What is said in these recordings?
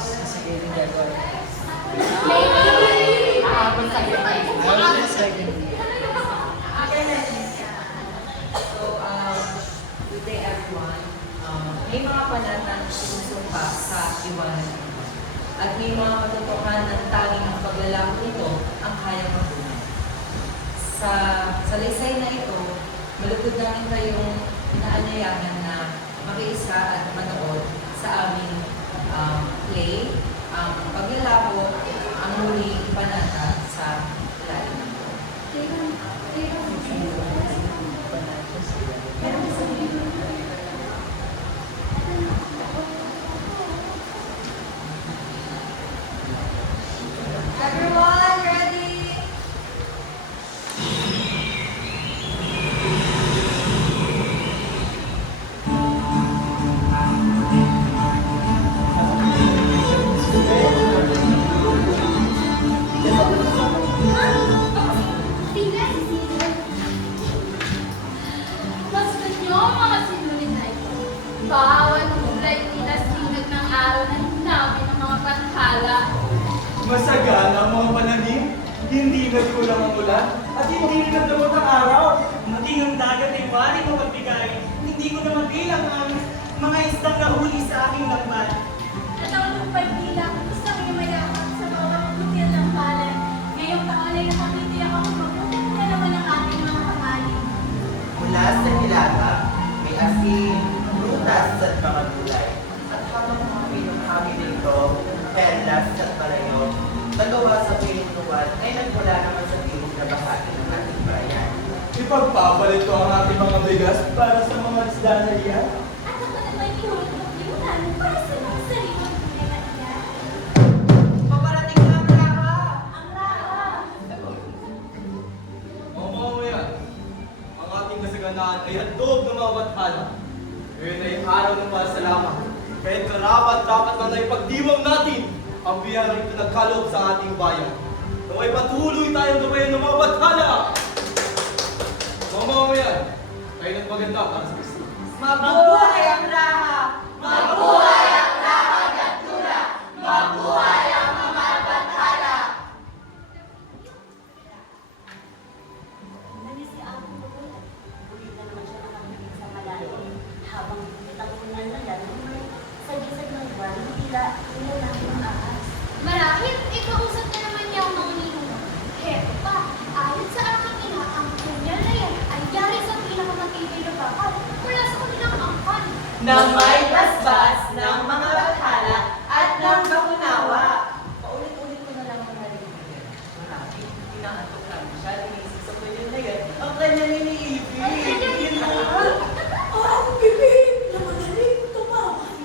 Sige, gagawin. Good day everyone. May mga panatang sinusumpa sa iwanan ito. At may mga katotohanan ng tanging ang paglalako nito ang kayang mabuhay. Sa salaysay na ito, malugod namin kayong inaanyayahan na makiisa at manood sa aming play, ang paglalako, ang muling panata sa ilalim nito. Everyone, ready? Gusto niyo mga sinunod na ito. Bawat kulay tinasinag ng araw na namin ng mga pantala. Masagana ang mga pananim, hindi nagkulang ang ulan, at hindi rin nagdamot ang araw. Maging ang dagat ay wari mapagbigay, hindi ko na mabilang ang mga istang nahuli sa aking lakban. At ang lupay bilang gusto niyo mayaman sa bawat butil ng balan. Ngayong taon ay nakakitiyak ako mabuting na naman ang ating mga pangalim. Mula sa hilaga, may asin, prutas at mga gulay. At habang mga pinuhangin nito, perlas at palayo, nagawa sa pintuan ay nagmula naman sa timog na bahagi ng ating bayan. Ipagpapalit ko ang ating mga bigas para sa mga isda na iyan. At ako naman ihulog ng limunan para sa mga sariwang kulay na iyan. Paparating na ang lawa! Ang raha. Mga mamamayan, ang ating kasaganaan ay handog ng mga bathala. Ngayon ay araw ng pasalamat. Kahit karapat dapat na naipagdiwang natin ang biyaring pinagkaloob sa ating bayan. Naway patuloy tayong gabayan ng mga bathala! Mga mamamayan, kayo nagpaganda para sa Kristo. Mabuhay ang raha! Mabuhay ang raha at tula! Mabuhay ang mga bathala! Nani si Apo Magulat. Ulit na naman siya nakakabit sa malayo. Habang itangunan na yan, sa gisag ng buwan, tila ulan namin ang ahas. Marahil, ikausap na naman niya ang mga ninong. Heto pa, ayon sa aking ina, ang punyal na yan ay yari sa pinakamatibay na bakal mula sa kanilang angkan. Nang may basbas ng mga bathala at ng bakunawa. Paulit-ulit ko na lang ang narinig yan. Marami, inaantok namin siya, inisip sa kanya na yan, ang kanya niniibig. Ang bibig na magaling tumawag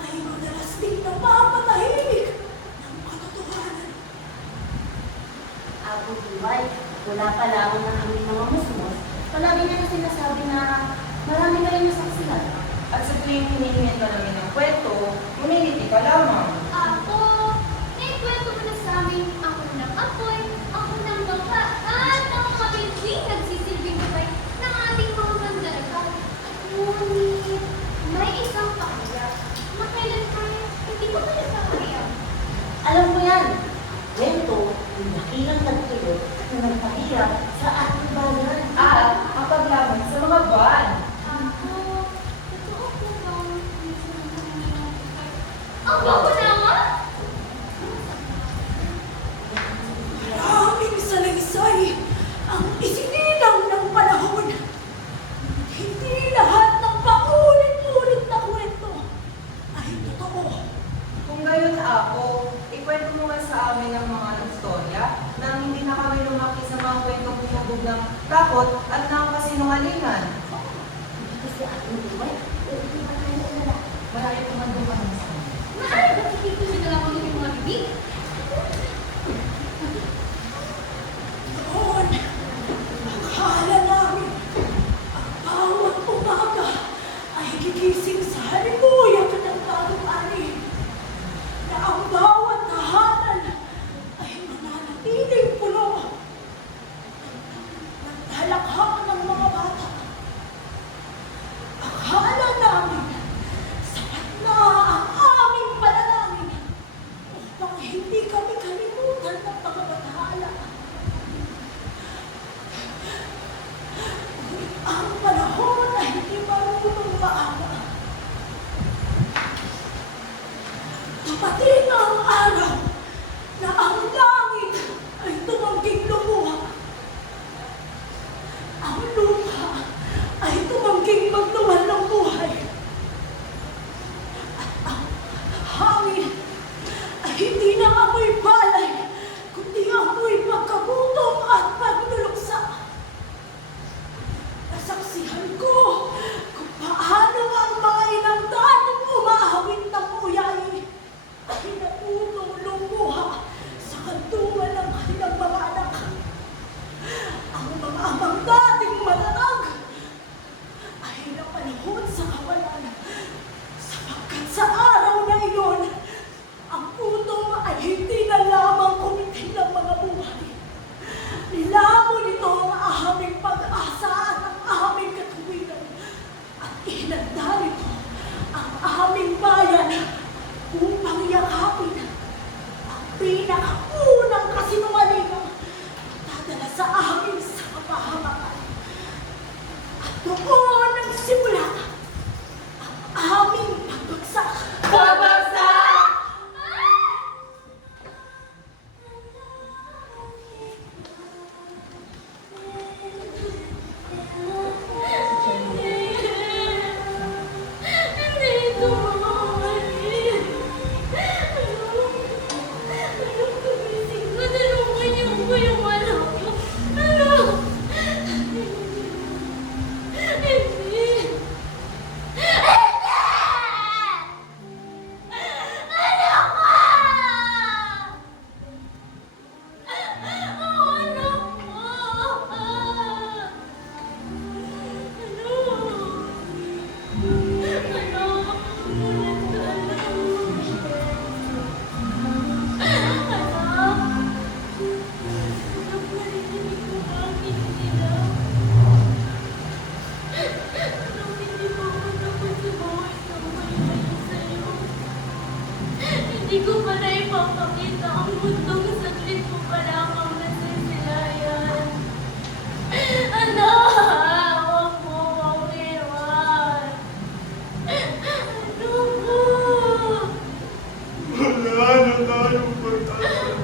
ay madalas ding napapatahimik ng katotohanan. Apo Buhay, wala pa lamang ng aming mga musmos. Palagi niya na sinasabi na marami kayong nasaksihan. At sa tuwing hinihingan ka namin ng kwento, umiliti ka lamang. Ako, naikwento mo na sa amin ang unang apoy, ang unang bangka, at ang mga bensing nagsisilbing gabay ng ating mga mandaragat. At ngunit, may isang pakya na kailan pa hindi ko pa nasakaya. Alam mo yan, kwento yung dakilang nagtulog na nagpahirap sa ating bayan. At ang paglaban sa mga buwan. Ako, totoo po bang minsan ang kanilang ang bakunawa? Maraming salaysay ang isinilang ng panahon. Hindi lahat ng paulit-ulit na kwento ay totoo. Kung gayon ako, ikwento mo nga sa amin ang mga istorya nang hindi na kami lumaki sa mga kwentong bumubog ng takot at ng kasinungalingan. Kasi ating buhay, hindi pa tayo ulala. Marami tumandong kami sa amin. Maaari ba ikito nyo na lang ang inyong mga bibig? Noon, akala namin ang bawat umaga ay gigising sa halimuyak ng bagong ani. Na ang bawat tahanan ay mananatiling puno ng talakhak ng mga bata. Akala namin sapat na ang Dumating ang araw na ang langit ay tumangging lumuha. Ang lupa ay tumangging magluhan ng buhay. At ang hangin ay hindi na amoy balay, kundi amoy pagkagutom at pagluluksa. Nasaksihan ko kung paano ang mga inang dating umahawit ng uyay ay natutong lumuha sa kantungan ng kanilang mga anak. Ang mga amang dating matatag ay napanahon sa kawalan, sapagkat sa araw na iyon, ang gutom ay hindi na lamang kumitin ng mga buhay. Nilamon nito ang aming pag-asa at ang aming katuwiran, at inanda nito ang aming bayan upang yakapin ang pinakaunang kasinungalingang magdadala sa amin sa kapahamakan. At doon nagsimula ang aming pagbagsak. Babagsak! Hindi ito makakalit. Gumising ko, tulungan niyo ko yung anak ko. Hindi! Hindi ko pa na ipapakita ang mundong saglit ko pa lamang nasisilayan. Anak! Huwag mo akong iwan! Ano ko? Wala na tayong pag-asa.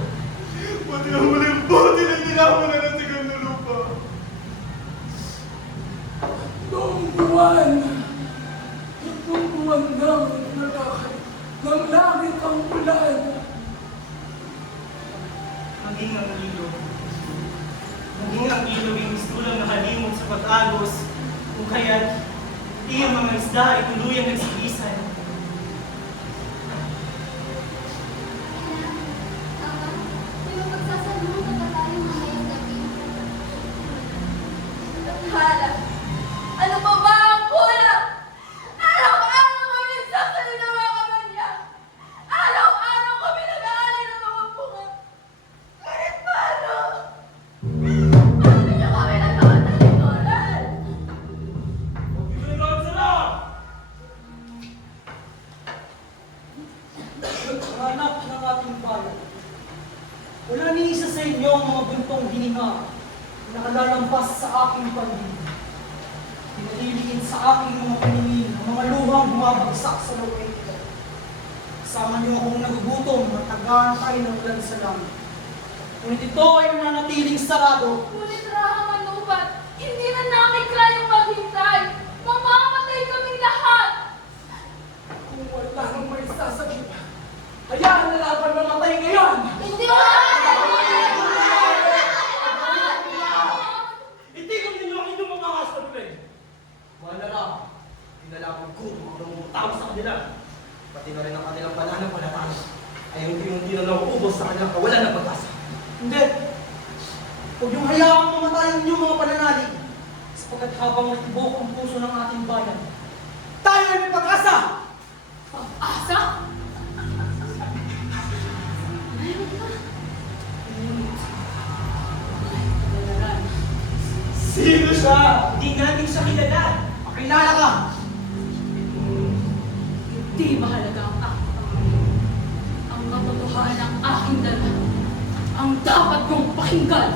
Pati ang huling bote na nilaman na ng tigang na lupa. Noong buwan daw nagkakal ng langit ang ulan. Maging ang ilog. Maging ang ilog ay mistulang nakalimot sa pag-agos, kung kaya't iyong mga isda ay tuluyang nagsigisan. Di ba magsasalunod na tayo mamayang gabi? Hala! Ano pa ba ang kulang? Araw-araw kami nagsasali ng mga kamanyak! Araw-araw kami nag-aali ng mga bunga! Ngunit paano? Paano niyo kami nagawa ng likuran? Hanap ng ating bayan. Wala ni isa sa inyo ang mga buntong hininga na nakalalampas sa aking paningin. Pinaliliin sa aking mga paningin ang mga luhang bumabagsak sa lupain ko. Kasama niyo akong nagugutom at nag-aantay ng ulan sa langit. Ngunit ito ay nananatiling sarado. Ngunit Rahang Anubat, hindi na namin kayang maghintay. Mamamatay kaming lahat. Kung wala nang may sasagot, hayaan na laban mamatay ngayon! Hindi mo Itigil ninyo ang inyong mga kasaluloy. Wala na. Tinalakong ko ang umutama sa kanila. Pati na rin ang kanilang pananampalataya ay unti-unti na nauubos sa kanilang kawalan ng pag-asa. Hindi. Huwag niyong hayaang mamatay ang inyong mga pananalig. Sapagkat habang natibok ang puso ng ating bayan, tayo ay may pag-asa! Pag-asa? Mayroon ka? Sino siya? Hindi natin siya kilala. Pakilala ka! Hindi mahalaga ang aking pangalan. Ang katotohanan ng aking dala. Ang dapat kong pakinggan.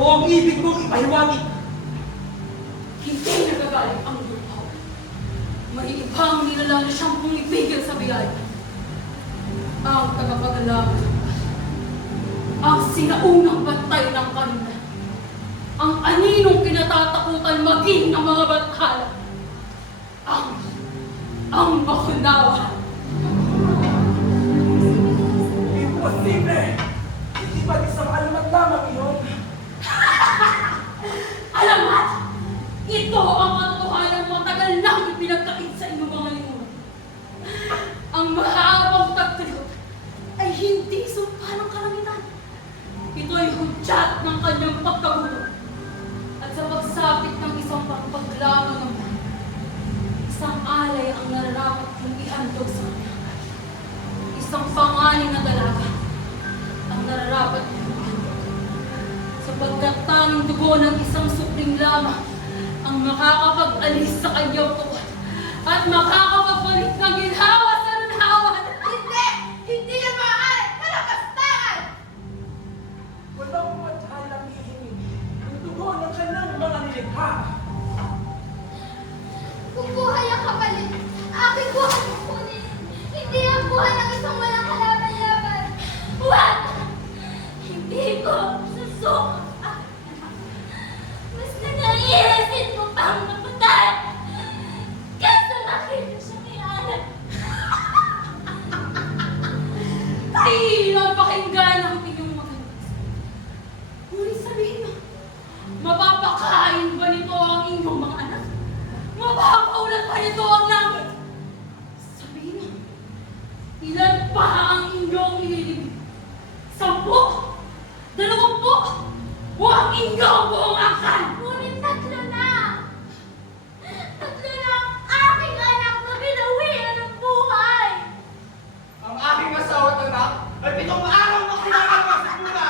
O ang ibig mong ipahiwatig. Hindi nagagaling ang lupaw. May ibang nilalang na siyang pumipigil sa biyaya. ang tagapaglaban, ang sinaunang bantay ng kanila, ang aninong kinatatakutan maging ng mga bathala, ang makunawa. Imposible! Hindi ba isang alamat lamang iyon? Alamat! Ito ang katotohanan matagal nang ipinagkait sa inyong mga linuno. Ang mahabang tagtulog ay hindi sumpa ng kalamitan. Ito ay hudyat ng kanyang pagkagulo. At sa pagsapit ng isang pagpaglaban ng buhay, isang alay ang nararapat kong ihandog sa kanya. Isang pangaling na dalaga ang nararapat kong ihandog. Sapagkat tanging dugo ng isang supling lamang ang makakapag-alis sa kanyang tuwan at makakapagpalit ng ginhawa sa nanawan. Hindi! Hindi yan maaari! Kalabastahan! Walang mathalang hihingin ang dugo ng kanyang mga nilikha. Kung buhay ang kapalit, aking buhay ang kunin. Hindi ang buhay ng isang walang kalaban-laban. Huwag! Hindi ko susuko. Mas nanaihisin ko pang mapatay. Kaysa makita siyang ianap. Tila pakinggan ang inyong magalas. Ngunit sabihin mo, mapapakain ba nito ang inyong mga anak? Mapapaulan ba nito ang langit? Sabihin mo, ilan pa ang inyong ililibig? 10? 20? O ang inyong buong angkan? Ngunit tatlo na ang aking anak na binawian ng buhay. Ang aking asawa at anak ay 7 araw na kinakawa sa mula.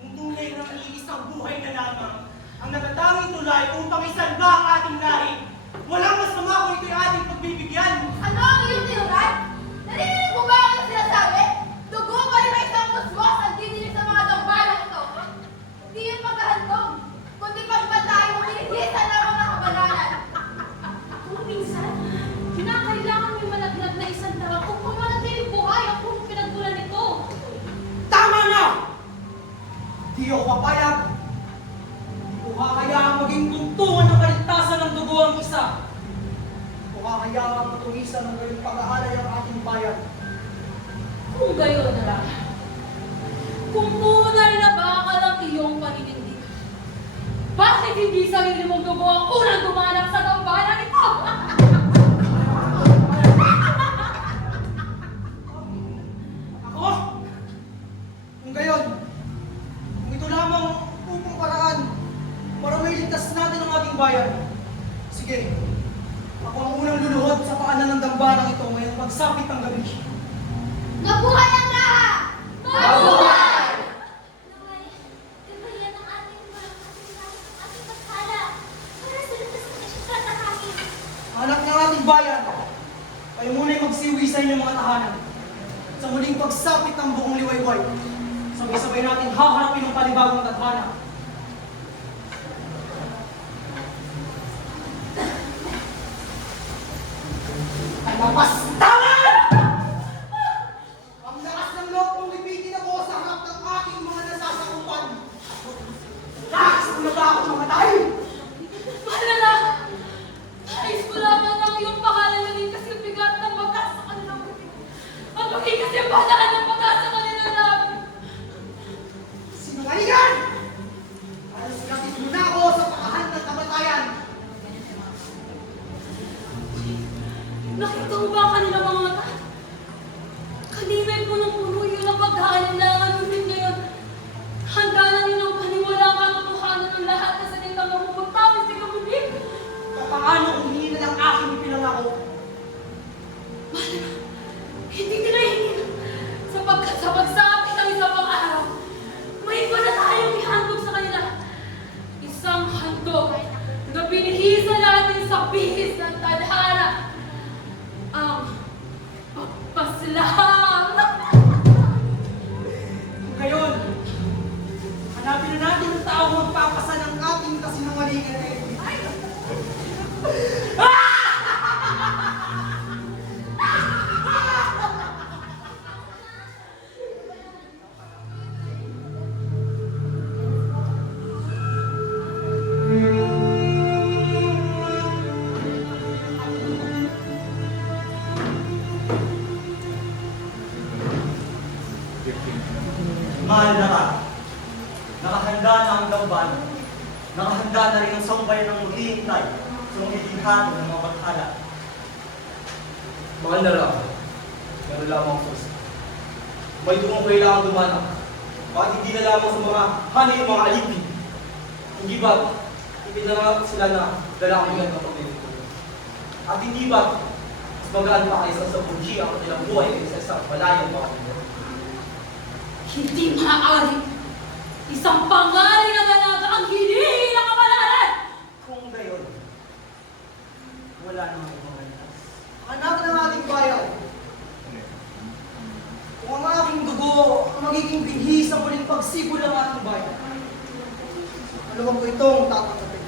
Kung tunay na iisang buhay na lamang ang natatanging tulay upang isalba ang ating lahi, walang masama kung ito'y ating pagbibigyan. Ano ang iyong tinuran? Narinig mo ba ang iyong sinasabi? Dugo pa rin ang isang musmos ang dinilig sa mga dambalang ito. Hindi yun paghahandog, kundi pagpatay mo hinihisan lamang ng kabalanan. Kung minsan, kinakailangan may malaglag na isang darang upang manatiling buhay ang kung pinagbulan nito. Tama na! Di ako papayag. Di ko hahayaan maging buntungan ng kaligtasan ng dugo ang isa. Di ko hahayaan matungisan ng gayong pag-aalay ang ating bayan. Kung gayon na lang, kung tunay na bakal ang iyong paninindig, bakit hindi sarili mong dugo ang unang dumanak sa tambayan ito? Ako? Kung gayon, kung ito lamang upang paraan para mailigtas natin ang ating bayan, sige, ako ang unang luluhod sa paanan ng dambanang ito ngayong pagsapit ng gabi. Mabuhay ang lahat! Mabuhay! Naway, gabayan ang ating mga ating paghala para sa lutas ng kasyatatahanin. Anak ng ating bayan, kayo muna'y magsiwi sa inyong mga tahanan. Sa muling pagsapit ng buong liwayway, sabay-sabay natin haharapin ang panibagong tadhana. Ay, mapastangan! Ang lakas ng loob kong lipitin ako sa harap ng aking mga nasasakupan. Lakas mo na ba ako mamatay? Malala! Nais ko lamang ang iyong pangalan naging kasibigat ng bagas sa kanilang buti. Ang maging kasibataan ng bagas sa kanilang labi. Sinungalingan! Alas natin muna ako sa pakahan ng kamatayan. Nakita mo ba ang kanilang mga mata? Kanina'y punong-puno yun ang paghahalinlangan ngunit ngayon. Handa na nilang paniwala ang katotohanan ng lahat na salitang mamumutawis sa kabubig. Paano kung hindi na lang aking ipinangako? Malala, hindi nila hingin. Sapagkat sa pagsapit ng isang pang araw, may iba na tayong ihandog sa kanila. Isang handog na binihisa natin sa bihis ng tadhana. Ang pagpaslang. Ngayon, hanapin na natin ang tao magpapasa ng ating kasinungalingan na ito. Mahal na ka. Nakahanda na ang damban. Nakahanda na rin ang sambayan ng maghihintay sa magiging hatol ng mga bathala. Mahal na Rama, meron lamang ako sa may dumang kailangan dumanak. Bakit hindi na lamang sa mga hanay yung mga alipin? Hindi ba ipinangarap sila na dalangin ng kapatid? At hindi ba mas magaan pa kaysa sa buji ang kanilang buhay kaysa sa malayang mga kapatid? Hindi maaari. Isang pangalan na dalaga ang hinihingi ng kapalaran! Kung gayon, wala namang ibang landas. Anak ng ating bayan, kung ang aking dugo ang magiging binhi sa muling pagsibol ng ating bayan, ano ba po itong tatanggapin?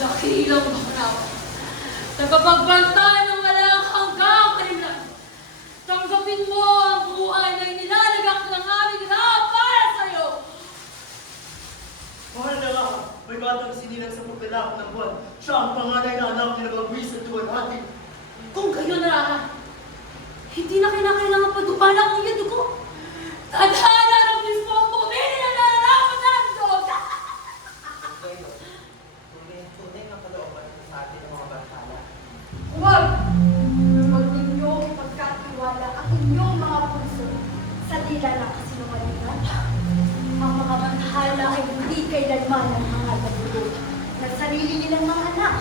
Dakilang bakla. Nagpapagbantay ng walang hanggang kalimlan. Tanggapin mo ang buhay na inilalagak ng aming lahat para sa'yo. Mahal na ka, may batang sinilang sa pagkalakot ng buwan. Siya ang panganay na anak ni Nabagwis at Duwalhati. Kung gayon na, hindi na kinakailangan pagdupalan ang iyong dugo. Tadhana ng mismo ang bumili na nalalaman na ang Diyos. Gayon, tunay ng kalooban sa atin ng mga bathala. Huwag! Huwag ninyong ipagkatiwala ang inyong mga puso sa dila ng kasinungalingan. Ang mga bathala ay hindi kailanman ng mga tabulo ng sarili nilang mga anak.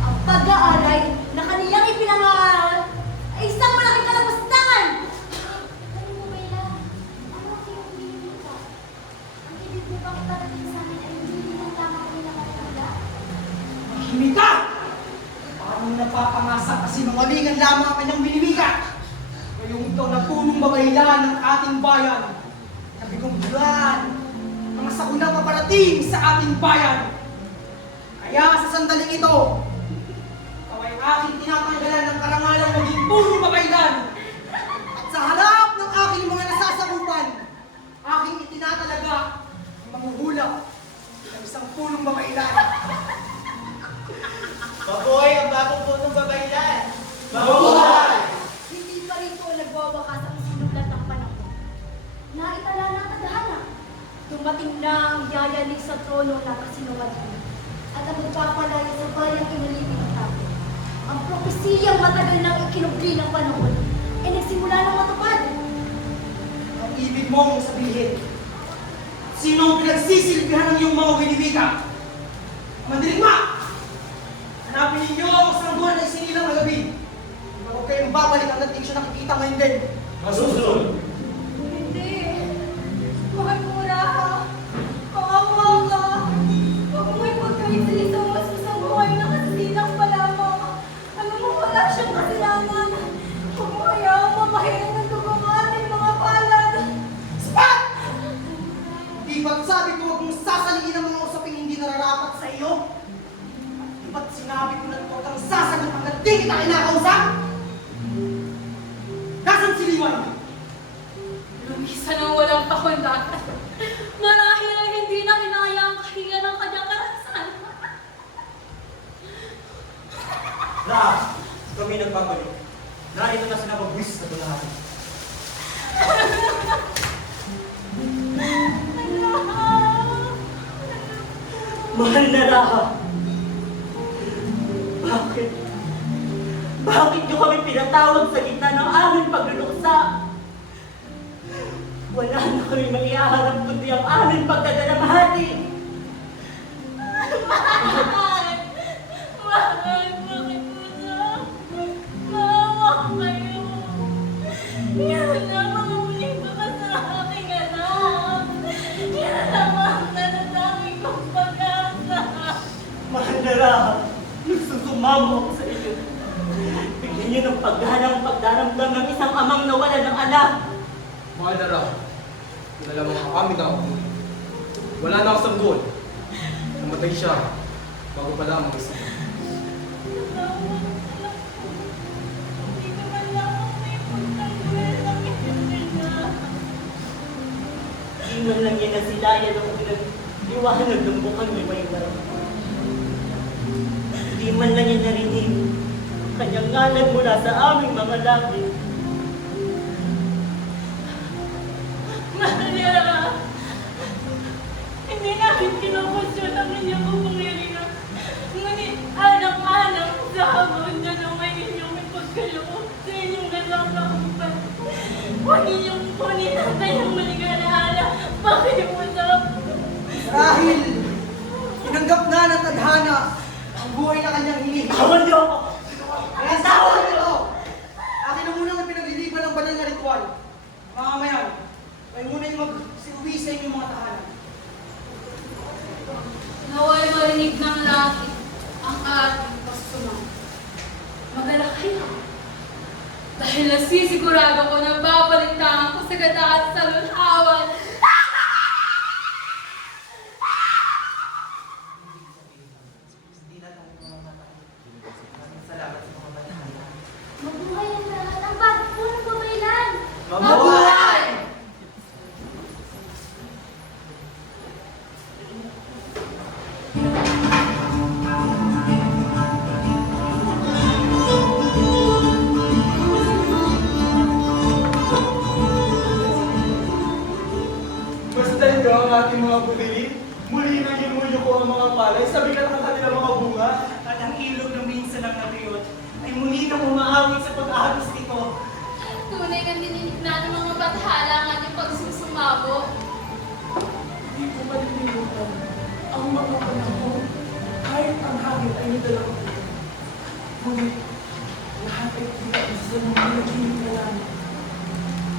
Ang pag-aaral na kaniyang ipinangaral ay isang malaking kalabastangan! Ano mo, Bella? Ano ang iyong binibigay? Ang ibig mo bang parating sa amin ay hindi ng tama kami na kapatala? Mahimik ka! Parang napapangasa kasi nangalingan lamang ang kanyang binibika. Ngayong ito na punong mabaylan ng ating bayan. Nabigumbulan mga sakunang paparating sa ating bayan. Kaya sa sandaling ito, ikaw ay aking tinatanggalan ng karangalang maging punong mabaylan. At sa harap ng aking mga nasasakupan, aking itinatalaga ang manghuhulap ng isang punong mabaylan. Mabuhay ang bagong punong babaylan! Mabuhay! Hindi pa rito nagwawakas ang sinulat ng panahon. Naitala ng tadhana. Dumating na ang yayanig sa trono ng kasinungalingan at ang magpapalaya sa bayang inalipin ng tao. Ang propesiyang matagal nang ikinugli ng panahon ay nagsimula ng matupad. Ang ibig mong sabihin, sino ang pinagsisilbihan ng iyong mga binibika? Mandirigma! Hanapin ninyo ang sanggol na isinilang na gabi. Huwag kayong babalik hanggang di siya nakikita ngayon din. Masusunod! Hindi. Mahal mura. Kawawa ka. Huwag mo ipagkaitin sa mas isang buhay na kasilang pa lamang. Alam mo, wala siyang kasilangan. Huwag mo hayaan mamahirin ng dugo ng ating mga palad. Spat! Di ba't sabi ko huwag mong sasalingin ang mga usaping hindi nararapat sa iyo? Di ba't sinabi ko na huwag kang sasagot hanggang di kita kinakausap? Nasaan si Liwan? Lumisa ng walang pakundangan. Marahil ay hindi na kinaya ang kahiya ng kanyang karahasan. Rab, kami nagpapalik. Narito na si Nabagwis sa Duwalhati. Mahal na Raha. Bakit? Bakit niyo kami pinatawag sa gitna ng aming pagluluksa? Wala na kami maiaharap kundi ang aming pagdadalamhati. Bakit? Bakit po na? Maawa kayo. Yan lang ang muling baka sa aking anak. Yan lang ang nanatanging kong pag-asa. Mahal na Raha, nagsusumamo ako sa inyo. Bigyan niyo ng paghanang pagdaramdam ng isang amang nawalan ng anak. Mahal na Rama, yun na lamang ang aming nakakulit. Wala na akong sanggol. Namatay siya bago pa lamang isa. Hindi ko man lang ako may pagtanggol ng niya. Di man lang yan na silayan ang pinag-iwanan ng bukang may baybar. Di man lang yan narinig ang kanyang ngalan mula sa aming mga langit. Kanyang maligala, pakiusap. Dahil tinanggap na ng tadhana ang buhay na kanyang hinihingi. Tawan niyo ako! Kaya sa akin ito, akin na muna ang pinagliliban ng banal na ritual. Mamamayan, kayo muna yung mag-siuwi sa inyong mga tahanan. Naway marinig ng langit ang ating pagsunod. Magalak kayo. Dahil nasisigurado ko na babalitaan ko sa gandaan sa lunawan. Hindi na tayo mamamatay. Maraming salamat sa mga batala. Mabuhay ang lahat. Ang bago po ng babaylan. Mabuhay! Basta nyo ang ating mga bumili, muli nang hinuyo ko ang mga palay sa bigat ng kanilang mga bunga. At ang ilog ng minsan ng nabiyot ay muli nang umaawit sa pag-ahagos nito. Tunay na dininig na ng mga bathala ang ating pagsusumabo. Hindi ko malilimutan ang mga panahon kahit ang hangin ay nidala ko. Ngunit lahat ay tinapos sa mga naging kalaman.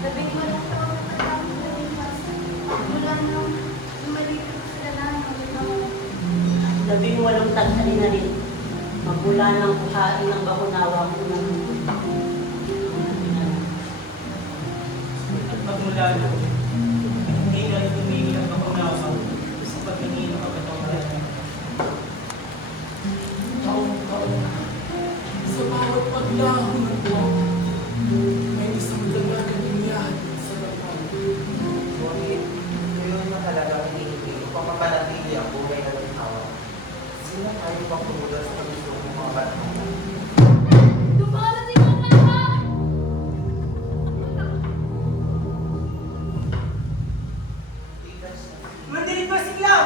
Labing walang taon na matapos na lipas. Mula nang lumalito sila na ng 18 tagtali na rin. Magmula ng kuhain ng bakunawa ko ng at magmula na, hindi na rin tumigil ang bakunawa sa paghingi ng kapatawaran. Taon-taon sa bawat paglaho ng buwan, may isang dalagang inihatid sa lapan. Ngunit, ngayon na talaga hinihingi upang mapanatili ang buhay na nagtawa. Sino tayo pang kumulos sa gusto ng mga batala? Dumarating ang lahat! Mandinig ba si Clam?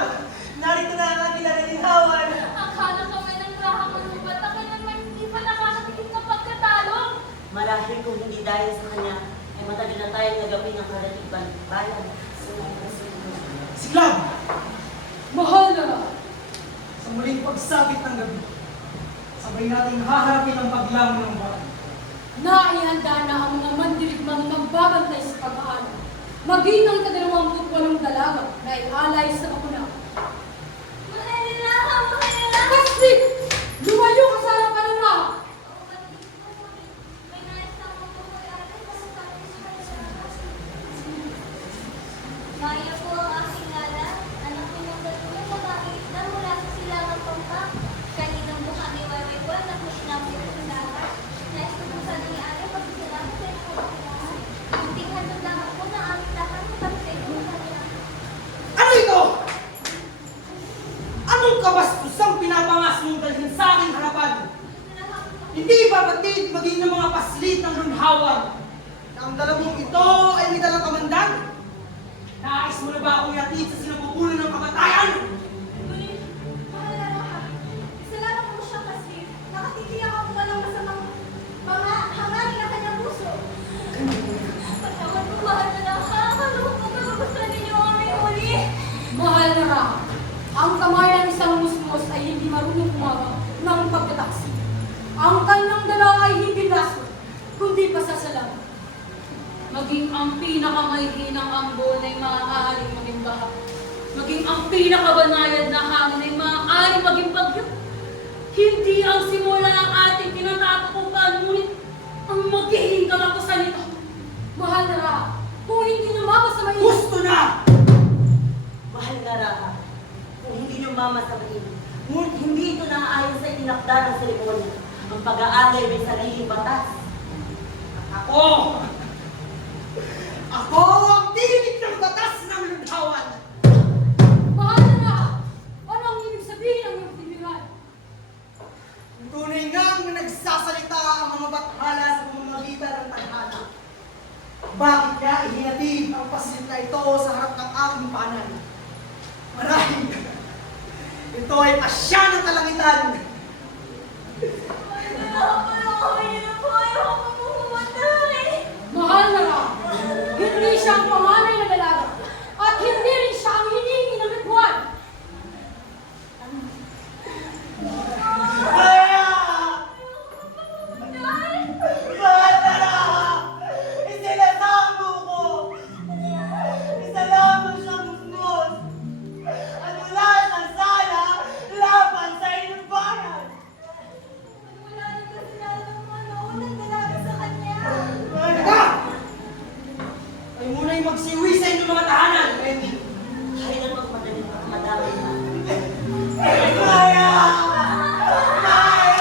Narito na ang ating nanalinhawan. Akala kami ng rahang manubat na naman hindi pa nakakatikip ng pagkatalo. Marahil kung hindi dahil sa kanya, ay matagal na tayong nagapin ng kalatiban bayan. Si Clam! Mahal na! Sa muling pagsapit ng gabi, sabay nating haharapin ang paglangon ng buwan. Naihanda na ang mga mandirigmang magbabantay sa pag-aaral. Maging ang 28 dalaga na ialay sa bakuna. Kasi, lumayo ka sa harapan ng raha. Maya po ang aking ngala, anak ko ng gagawin babae na mula sa silangang pampa. Kaninang mukha ni Wayway po na kusinapit ng dagat. Nais ko po sana ni Ari pagkisalamat sa iyong pagkakailangan. Munting handog lamang po na aming lahat ng pagkakailangan mo kanila. Ano ito? Anong kabastusang pinapangas mong dalhin sa aking harapan? Hindi ba batid maging ng mga paslit ng lunhawan na ang dala mong ito ay may dalang kamandag? Nais mo na ba akong yatid sa sinapupunan ng kamatayan? Ngunit, mahal na Raha, salamat mo siya kasi nakatitiyak ako walang masamang mga hangarin ng kanyang puso. Pagkaman po mahal na nakakakalungkot kung magugustuhan ninyo ang aming huli. Mahal na raha. Ang kamay ng isang musmos ay hindi marunong kumawa ng pagkataksi. Ang kanyang dala ay hindi laso, kundi pasasalamat. Maging ang pinakamahihinang ambon ay maaaring maging baha. Maging ang pinakabanayad na hangin ay maaaring maging bagyo. Hindi ang simula ang ating tinatatakupan, ngunit ang magiging kalakusan nito. Mahal na raha, kung hindi namamasa Gusto na! Mahal na raha, kung hindi nyo mamasamain, ngunit hindi ito naaayon sa itinakda ng seremonya. Ang pag-aalay may sariling batas. Ako ang tinig ng batas ng lunhawan! Mahal na raha, ano ang ibig sabihin ng iyong tinigan? Tunay ngang nagsasalita ang mga bathala sa pamamagitan ng tadhana. Bakit niya ihinatid ang paslit na ito sa harap ng aking paanan? Marahil ito ay pasya ng kalangitan. Mahal na raha, hindi siya ang panganay na dalaga. At hindi rin siya ang hiningi ng ritual. Maya! Mahal na lang! Isinasamo ko! Isa lamang siyang musmos! At wala siyang sala laban sa inyong bayan! Wala na kasi ng mga naunang dalaga sa kanya. Teka! Ay muna'y magsiwi sa inyong mga tahanan, kaya hindi. Kailan magmadaling pagmadamay na? Maya! Maya!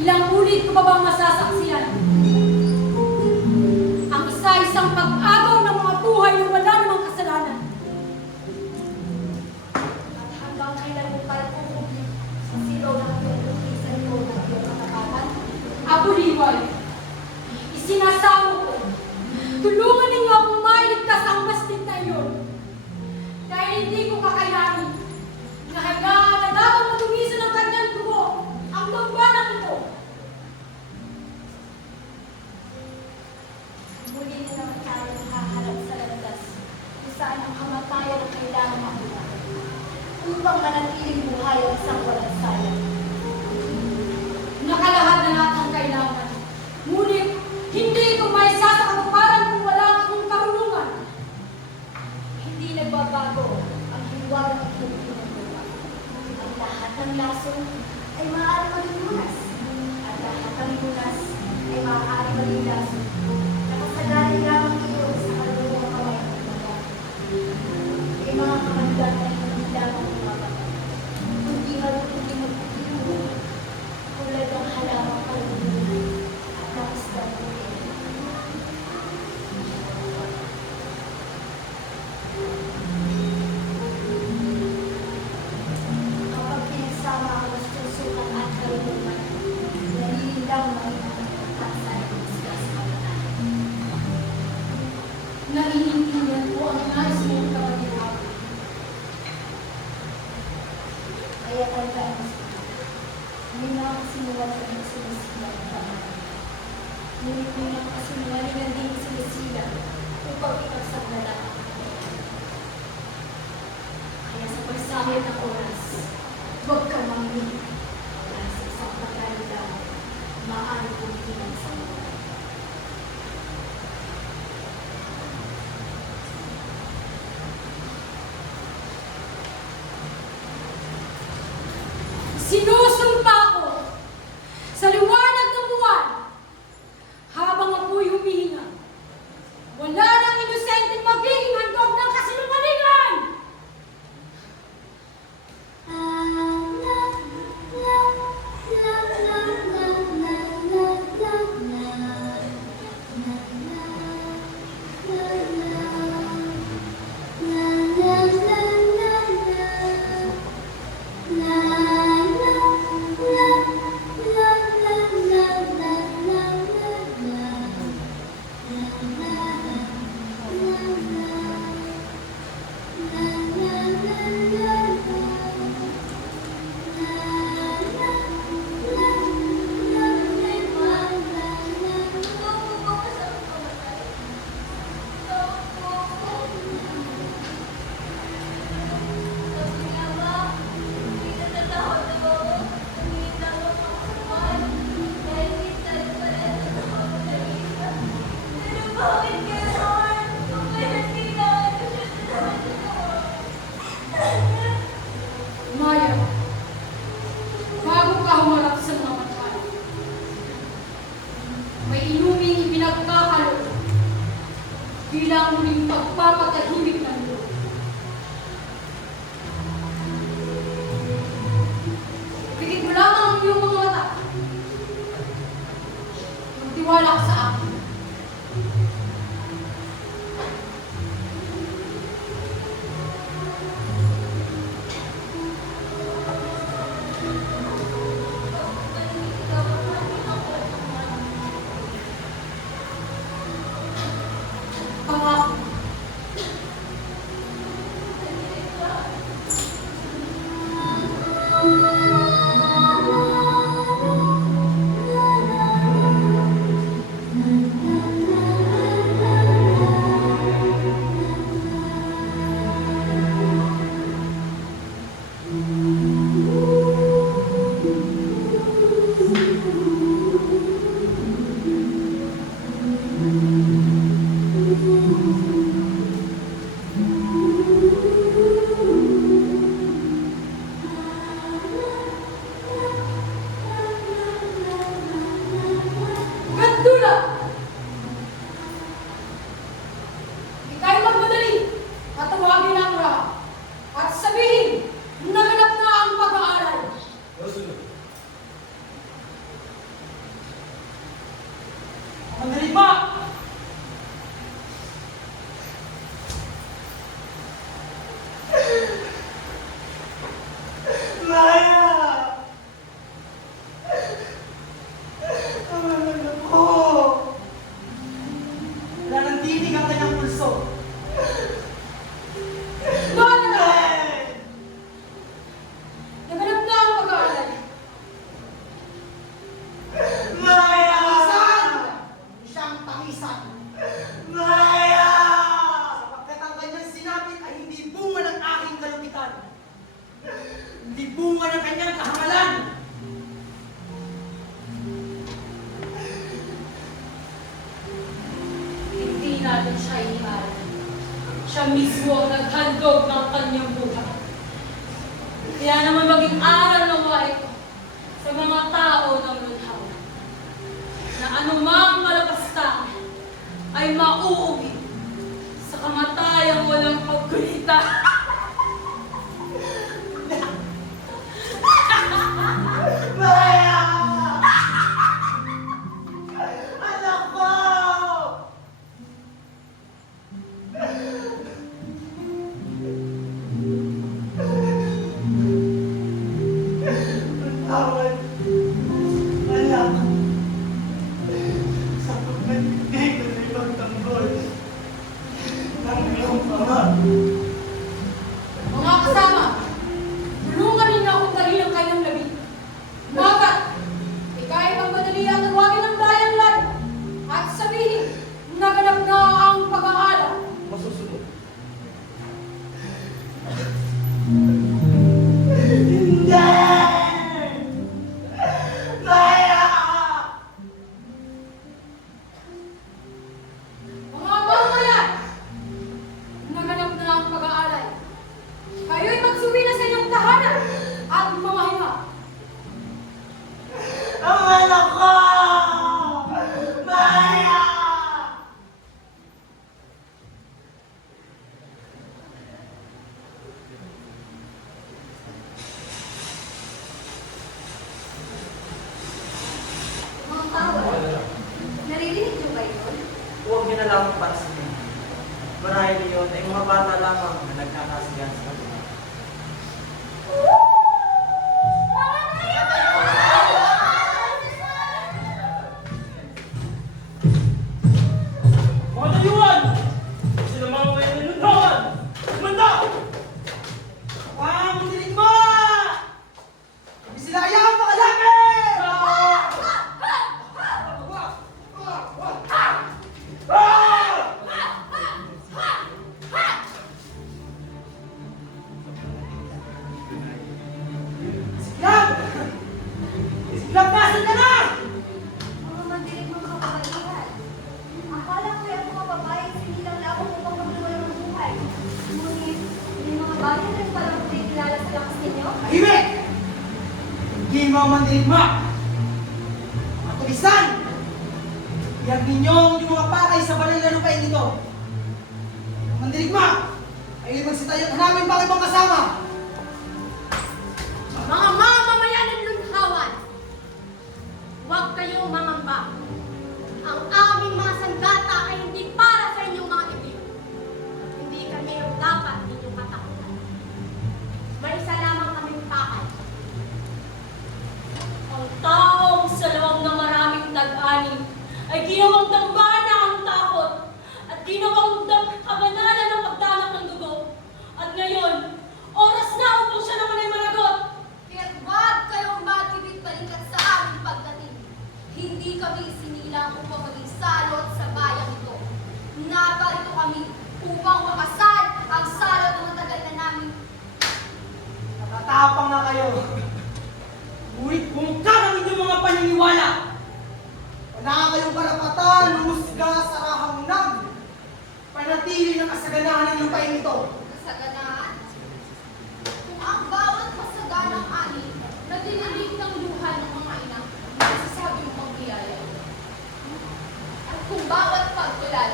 Ilang ulit ko pa bang masasaksiyan? Ang isa-isang pag-agaw ng mga buhay na wala namang kasalanan. At hanggang kailan mo tayo pupunin sa silaw ng pagpunin sa iyo ng iyong katapatan? Ako, Liway, isinasamo ko. Tulungan ninyo akong mailigtas ang bastit na iyon. Dahil hindi ko kakayanin na hayaan na dapat matumisan ng kanyang dugo ang dambanang ito. Muli na naman tayo nakaharap sa landas kung saan ang kamatayan ang kailangan makuha upang manatiling buhay ang isang walang sayang. Nakalahad na lahat ang kailangan. Ngunit, hindi ito may sasakatuparan kung wala ang inyong karunungan. Hindi nagbabago ang hiwag ng iyong pinagawa. Ang lahat ng laso ay maaari maging lunas. At lahat ng lunas ay maaari maging laso. Nakasagali lamang iyon sa kaluluwang kamay ng mga. May mga kamandag ay hindi lamang umabaga, kundi marunong magtutulungan tulad ng halamang kaluluwa at ng isdang buhay. Kapag pinagsama ang gusto-sukat at karunungan, nalilindang magiging pagkasa at isgas kamatayan. Naiintindihan ko ang nais mong kapatid. Kaya tandaan mo, may mga kasinungaling na sinisila ng pangalan. Ngunit may mga kasinungaling din sinisila upang ipagsagdala ang kapatid. Kaya sa pagsamit ng oras, huwag kang mamili. Dahil sa isang pagkalilang, maaari kong hinang sa mga. Sinusumpa ko sa liwanag ng buwan habang ako'y humihinga. Wala nang inosenteng magiging handog ng kasinungalingan! Maya, bago ka humarap sa mga matay, may inuming ipinagkakalo bilang muling pagpapatahimik ng loob. Pikit mo lamang ang iyong mga mata. Magtiwala ka sa akin. Pangako, Siya mismo ang naghandog ng kanyang buhay. Kaya naman maging aral nawa ito sa mga tao ng Lunhaw na anumang malabasta ay mauuwi sa kamatayang walang pagkulita. Maya! Anak ko! Tawad, anak. Sa pagmanitig na ipagtanggol ng iyong ama. Mga kasama, tulungan ninyo akong dalhin ang kanyang labi. Bakit? Ikaw ay magmadali at tawagin ng bayan lahat at sabihin naganap na ang pag-aaral. Masusunod. Hindi! Maya! Mga mamayan, naganap na ang pag-aalay. Kayo'y magsuwi na sa inyong tahanan at mamahinga. Ang anak ko! Maya! Mga tawad, naririnig niyo ba yun? Huwag niyo na lamang para sa inyo. Marahil yun ay mga bata lamang na nagkakasigan sa kanila. Mga tayuan! Sila mga ngayon ng lunhawan! Kumanda! Wang dinig mo! Hindi sila ayaw makalaki! Siglab! Siglab, nasan ka na? Mga mandinig mga kababaihan. Akala ko yung mga babae sinilang lamang upang magluwal ng buhay. Ngunit, may mga bagay rin palang magkikilala sa lakas ninyo. Tahimik! Hindi mo mandinig mo! Mga tulisan! Iyag ninyo ang inyong mga pakay sa balay na lupain nito. Mandinig mo! Ay magsitayo at hanapin pa ang ibang kasama! Mga mamamayan ng Lunhawan, huwag kayong mangamba. Ang aming mga sandata ay hindi para sa inyong mga ibig. Hindi kami ang dapat ninyong katakutan. May isa lamang kaming pakay. Ang taong sa loob ng maraming tag-ani ay ginawang dambana ang takot at ginawang kabanalan ng pagdalak ng dugo. At ngayon, oras na upang siya naman ay managot. Kaya't huwag kayong magkibit-balikat sa aming pagdating. Hindi kami isinilang upang maging salot sa bayang ito. Naparito kami upang makasal ang salot na matagal na namin. Natatapang na kayo. Ngunit kung ang inyong mga paniniwala, wala kayong karapatan humusga sa kahangnag. Panatili ng kasaganahan ng lupain ito. Kasaganaan. Kung ang bawat masaganang ani na dinilig ng luha ng mga ina, masasabi mo pang biyaya. At kung bawat pagtulad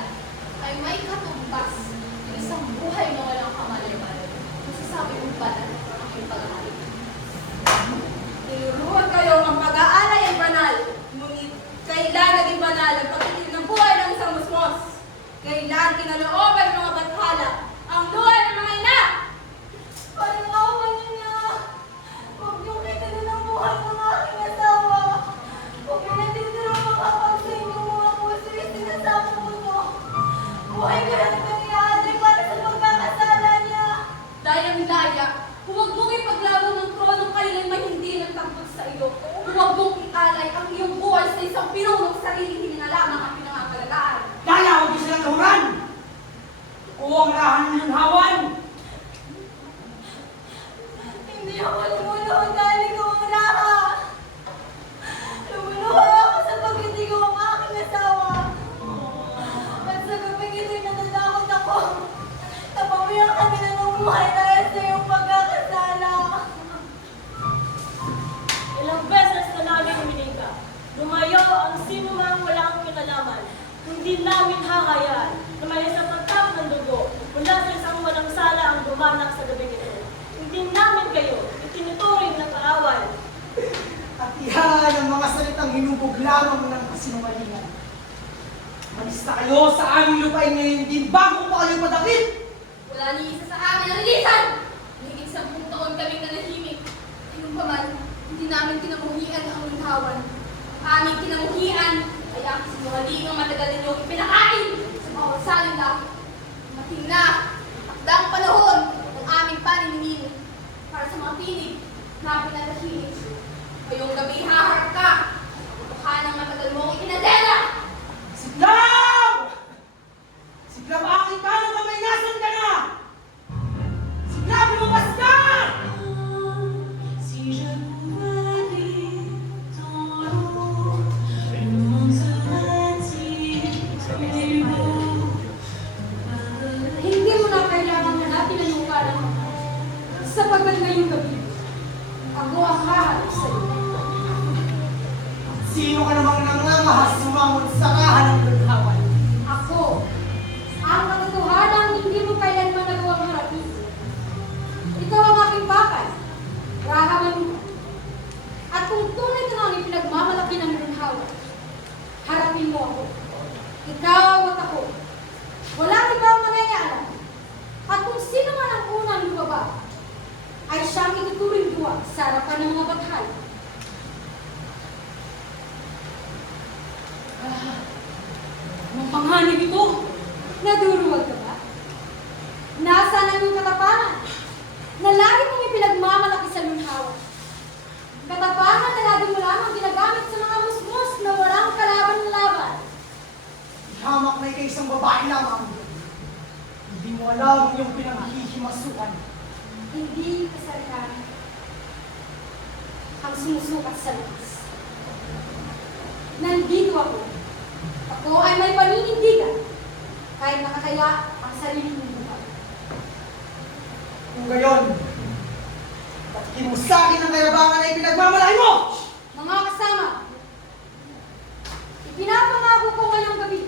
ay may katumbas ng isang buhay na walang kamalay-malay, masasabi mo banal ang iyong pag-aaral. Tinuruan kayo ang pag-aalay ay banal. Ngunit kailan naging banal ang pagtitig ng buhay ng isang musmos? Kailan kinalooban ng mga bathala ang luha ng Mabuhay tayo sa iyong pagkakasala. Ilang beses na namin humininga. Lumayo ang sino mang walang kinalaman. Hindi namin hahayaan na may isang pagtap ng dugo mula sa isang walang sala ang dumanak sa gabi ito. Hindi namin kayo itinuturing na kaaway. At iyan ang mga salitang hinubog lamang ng kasinungalingan. Malis na kayo sa aming lupain ngayon din bago pa kayo padakit! Wala ni isa sa amin ang lilisan! Higit 10 taon kaming nanahimik. Ayun pa man, hindi namin kinamuhian ang ulinhawan. Ang aming kinamuhian ay ang sinungaling ang matagal ninyong ipinakain sa bawat saling langit. Mating na, takdang panahon ng aming panininin para sa mga tinig na pinatahimik. Ngayong gabi haharap ka, mukha ng matagal mong ipinadela! Siglab! Siglab, aking kanang kamay, nasan ka na? Siglab, lumabas ka! Si je pouvais vivre dans l'eau, le monde serait-il plus beau? Hindi mo na kailangan hanapin ang mukha ng mga sapagkat ngayong gabi, ako ang haharap sa iyo. Sino ka namang nangangahas sumamot sa kahan ng lughawan? Ako, ang katotohanan hindi mo kailanman nagawang harapin. Ikaw ang aking bakal, rahaman mo. At kung tunay ka nang ipinagmamalaki ng lunhawan, harapin mo ako. Ikaw at ako. Walang ibang mangyayari. At kung sino man ang unang lumaba, ay siyang ituturing duwag sa harapan ng mga batal. Anong panghanib ito? Naduruwag ka ba? Nasaan ang iyong katapangan? Na lagi mong ipinagmamalaki sa lunhawan. Katapangan na lagi mo lamang ginagamit sa mga musmos na walang kalaban-laban. Hamak na ikay isang babae lamang. Hindi mo alam yung pinaghihimasukan. Hindi kasarihan ang sumusukat sa lakas. Nandito ako. Ako ay may paninindigan kahit nakataya ang sarili mong buhay. Kung gayon, ba't di mo sa akin ang kayabangan na ipinagmamalaki mo? Mga kasama, ipinapangako ko ngayong gabi,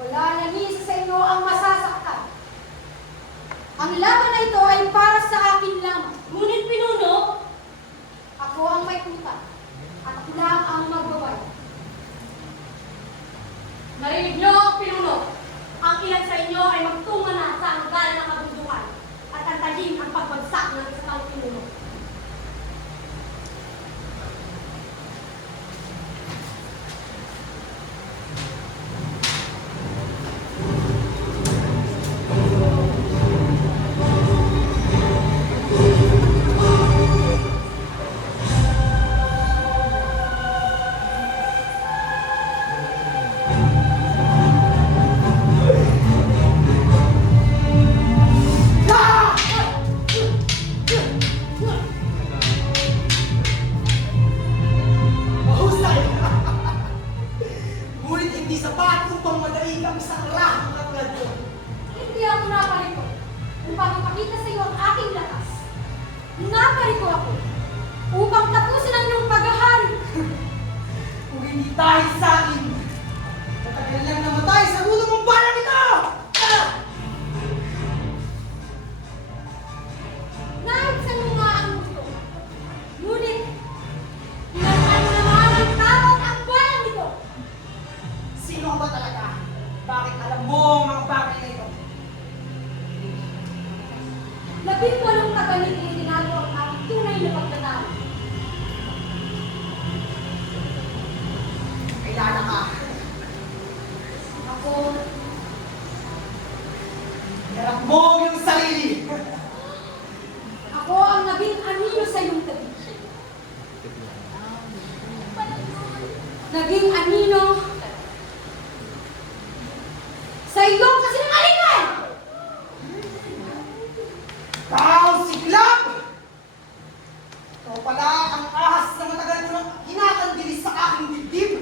wala na ni isa sa inyo ang masasaktan. Ang laban na ito ay para sa akin lamang. Ngunit pinuno, Ako ang may utang at ako lang ang magbabayad. Narinig niyo, pinuno, ang ilan sa inyo ay magtunga na sa anggal ng kabundukan at antahin ang pagbagsak ng isang pinuno. Mahusay! Ngunit hindi sapat upang madali kang isang rahang katulad ko. Hindi ako naparito upang ipakita sa iyo ang aking lakas. Naparito ako upang tapusin ang iyong paghahari. Kung hindi dahil sa akin, matagal lang namatay sa ulo mong balang ito! Ah! Naibsan mo nga ang gusto. Ngunit, pinagkaan mo naman ang tawag ang bayan nito. Sino ka ba talaga? Bakit alam mo ang mga bagay na ito? 18 kagalit ang ginagawa ang aking tunay na pagtatalo. Kailangan ka. Ako, Harap mo yung sarili. ako ang naging anino sa iyong tabi. Naging anino sa iyong kasinungalingan! Ikaw, siglab! Ikaw pala ang ahas na matagal mo nang kinakandili sa aking dibdib.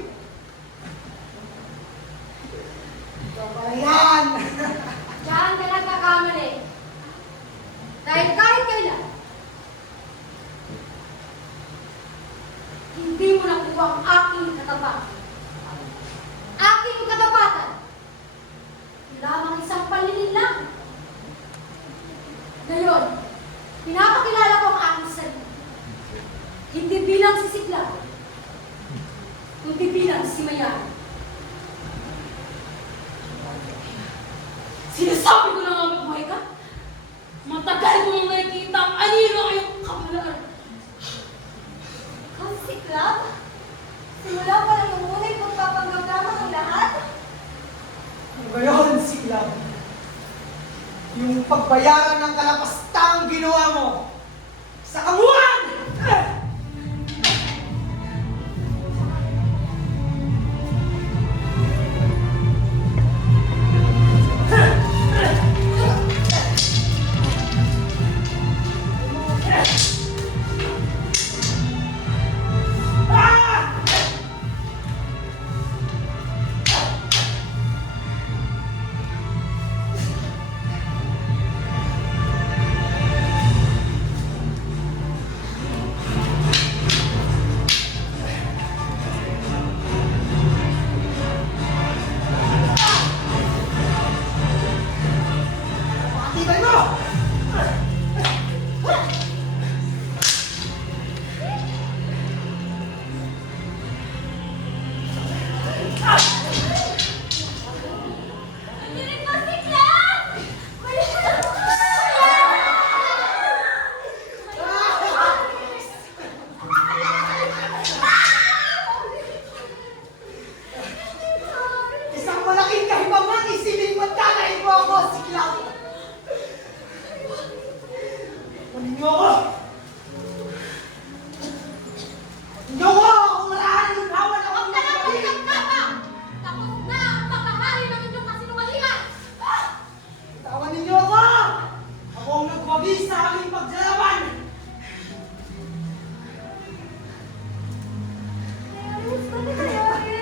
Ikaw pala yan! Diyan ka nagkakamali. Pinapakilala ko ang aking sarili. Hindi bilang si Siklab, kundi bilang si Mayan. Sinasabi ko na nga magbuhay ka. Matagal ko nang nakikita ang anino ang iyong kamalaan. Ikaw si Club? Simula pa lang yung unay pagpapanggap lamang ang lahat? Ngayon, Siklab, yung pagbayaran ng kalapastang ginawa mo sa kamuhan! Pakitay mo! Hindi pa si Club! Isang malaking kahibangan isipin mo tatay mo ako, Siklab! Kunin niyo ako! Kunin niyo ako! Kung maraan yung bawal ako Huwag ka na magkakapa! Tapos na ang pagkahari ng inyong kasinungalingan! Tawan ninyo ako! Ako ang nagwagi sa aming paglalaban! Gusto ni Mayari!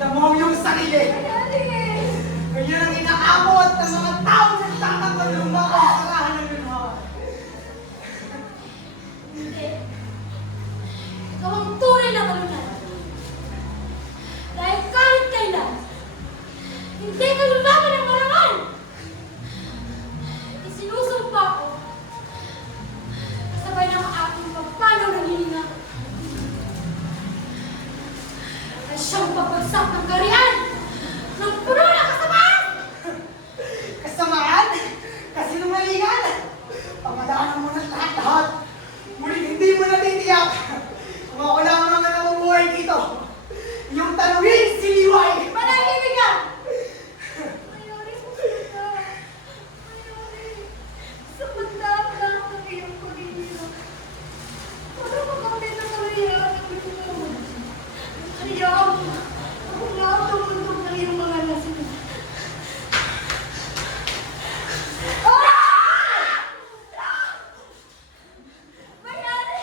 Damang yung sarili! Mayari! Ganyan ang inaamot ng mga taong nagtatanggol ng mga kasalahan ng lumawa. Hindi. Ikaw ang tunay na kalunan. Dahil kahit kailan, hindi ka lumaban ng marangal. Isinusumpa ko. Kasabay ng aking pagpanaw ng hininga. Ay siyang pagbagsak ng kariyan ng puno ng kasamaan. Kasamaan, kasinungalingan, pamadaanan mo na lahat-lahat. Ngunit hindi mo natitiyak kung ako lamang na namumuhay dito. Yung tanawin si Liway! Manahimik ka! Mayari mo sila! Mayari! Samantaan lang ang iyong paghihirap. Para makamit ang kariyaan ng iyong kariyaan mo. Ako nga ang tumundok ng iyong mga nasin. Mayari!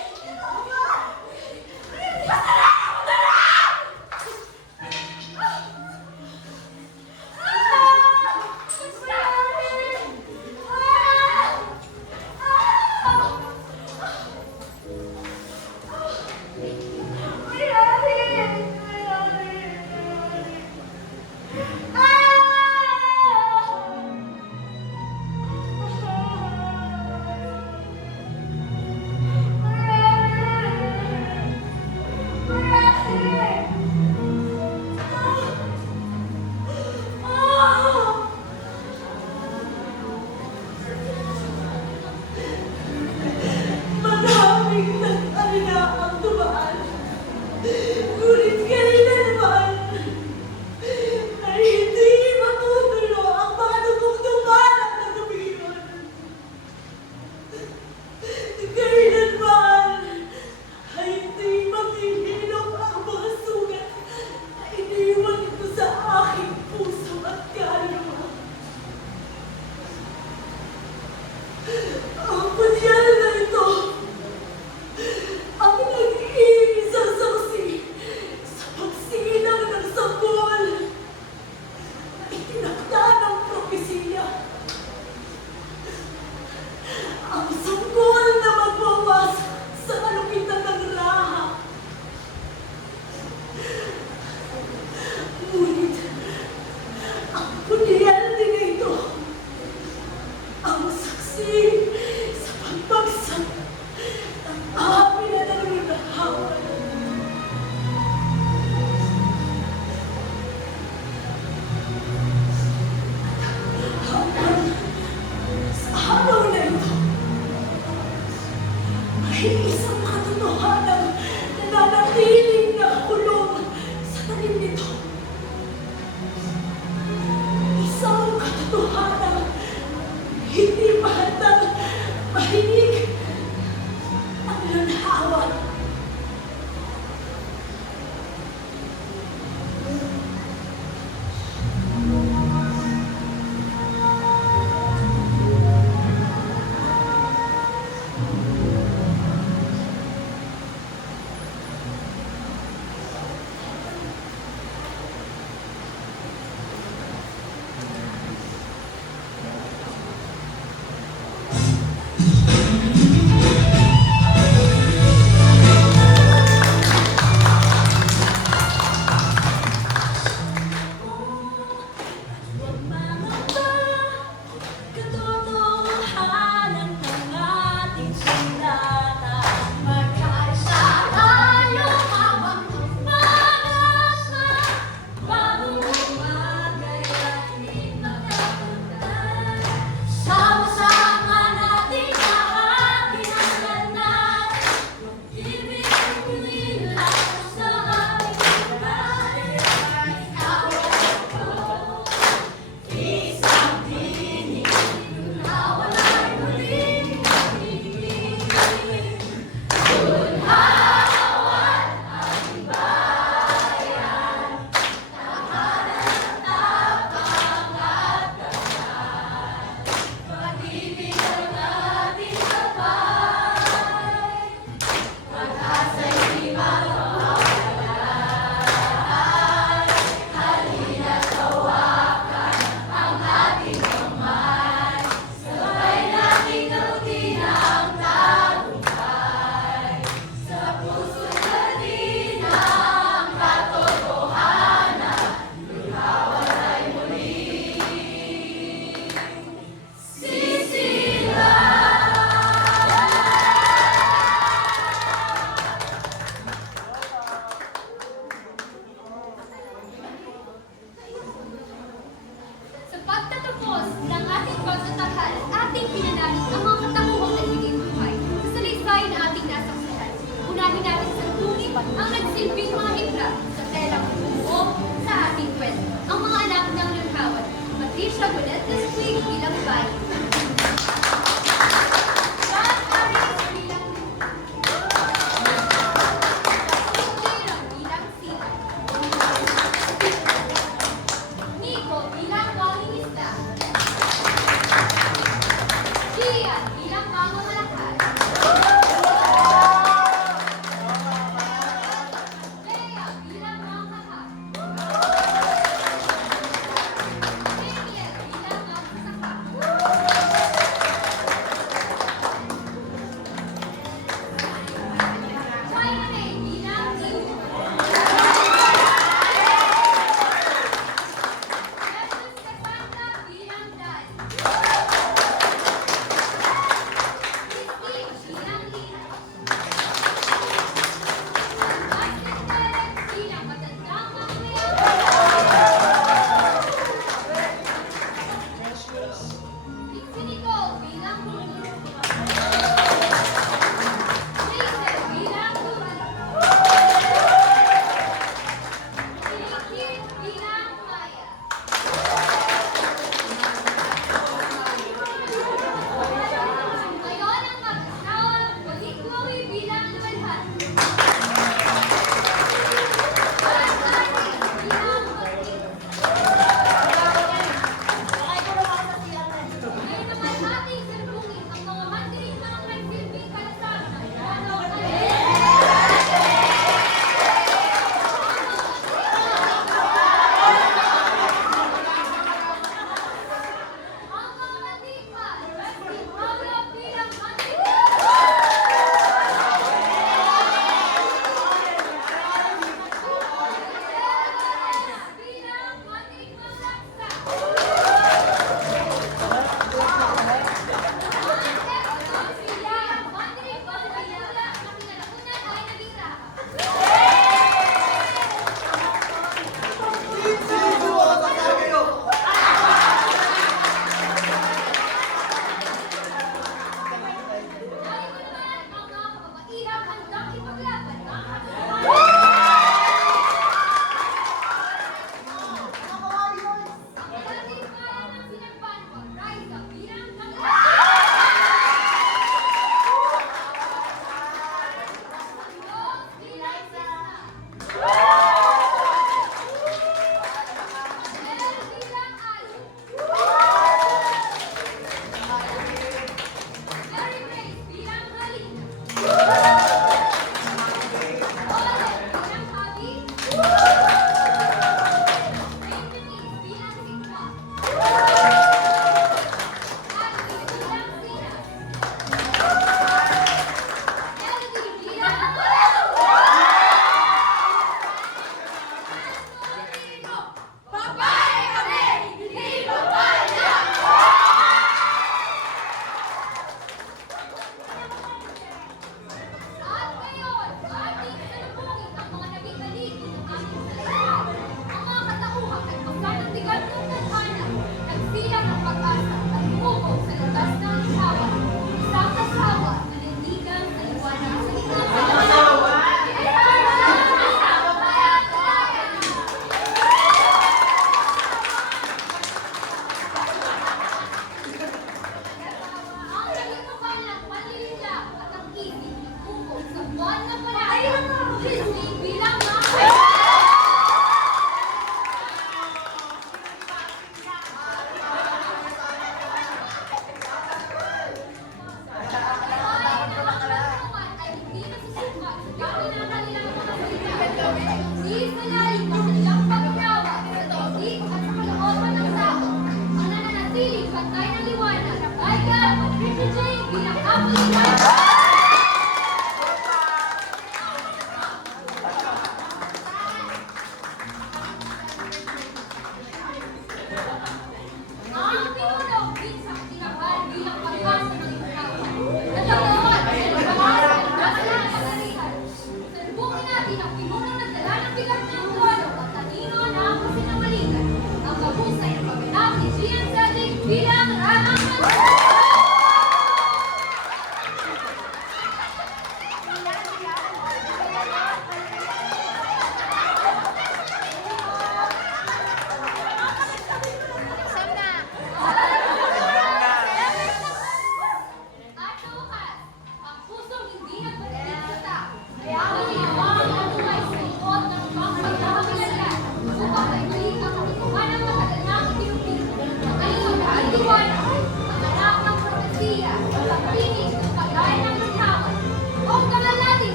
Maraming nag-alala ang dumaan. Ngunit kailanman ay hindi matutulo ang mga dugong dumanak na tumiyon. Kailanman ay hindi maghihilom ang mga sugat na iniwan ito sa aking puso at kaluluwa. Ang punyal na ito ang nag-iiwan Shagunet Despuig bilang Bay. John Aris bilang Jairang bilang Sita. Nico bilang Wangingista. Gian bilang Mama Malakal. Lea bilang Mangkakak. Daniel bilang Magsasaka. Jaime bilang Nico. Jesus Cassandra bilang Dan. Christine bilang Lina. Basket Derek bilang matandang Dixie Nicole bilang Bruno. Jason bilang Luna. Kilikir bilang Maya. Ngayon ang mag-asawa, Wally Chloe bilang Luelhan. John Arnie bilang Martin. May naman nating salubungin ang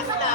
isla.